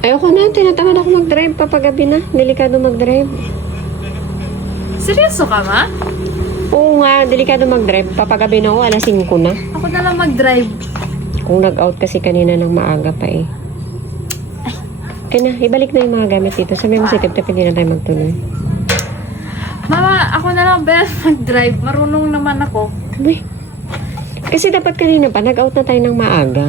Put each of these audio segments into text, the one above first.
Ayoko na, tinatamad ako mag-drive. Papagabi na, delikado mag-drive. Seryoso ka, ma? Oo nga, delikado mag-drive. Papagabi na ako, alas 5 na. Ako na lang mag-drive. Kung nag-out kasi kanina ng maaga pa eh. Kaya na, ibalik na yung mga gamit dito. Sabi mo si Tip, hindi na tayo magtuloy. Mama, ako na lang ba mag-drive? Marunong naman ako. Uy. Kasi dapat kanina pa, nag-out na tayo ng maaga.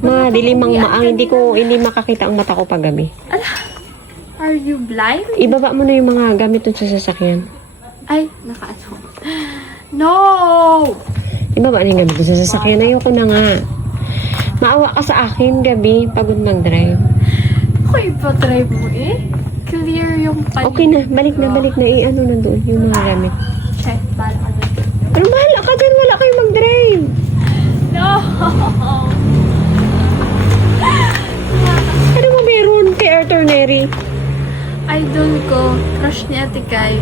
Madilim ang maang, hindi makakita ang mata ko paggabi. Ala, are you blind? Ibaba mo na yung mga gamit dun sa sasakyan. Ay, nakaano. No! Ibaba na yung gamit dun sa sasakyan. Ayoko na nga. Maawa ka sa akin gabi, pagod mag-drive. Ako ipa-drive mo eh. Clear yung paligid. Okay na, balik na. Ano na doon, yung mga gamit. Check, bala ka doon. Pero bahala ka dyan, wala kayong mag-drive. No! Ano mo meron kay Arthur Neri? Idol ko, crush ni Ate Kai.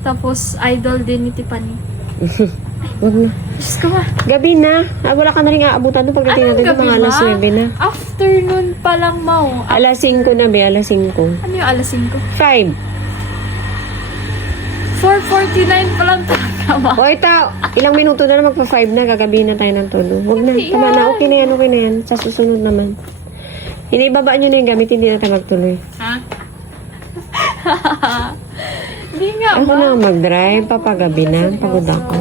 Tapos, idol din ni Tiffany. Wag na. Diyos ko ba? Gabi na. Wala ka na rin aabutan doon pagdating Anong natin gabi, mga alas ma? 9 na. Afternoon pa lang, Mau. Alas 5 na, be. Alas 5. Ano yung alas 5? 5. 4:49 pa lang talaga, Ma. O ito, ilang minuto na lang magpa-5 na. Gagabi na tayo ng tulo. Wag na. Hindi Tama na. yan. Okay na yan. Sa susunod naman. Inibaba nyo na yung gamit. Hindi na tayo magtuloy. Ha? Hindi nga, Ako Ma. na mag-drive. Papagabi na. Pagod ako.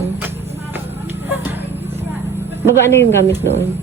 Baba na yung gamit noon.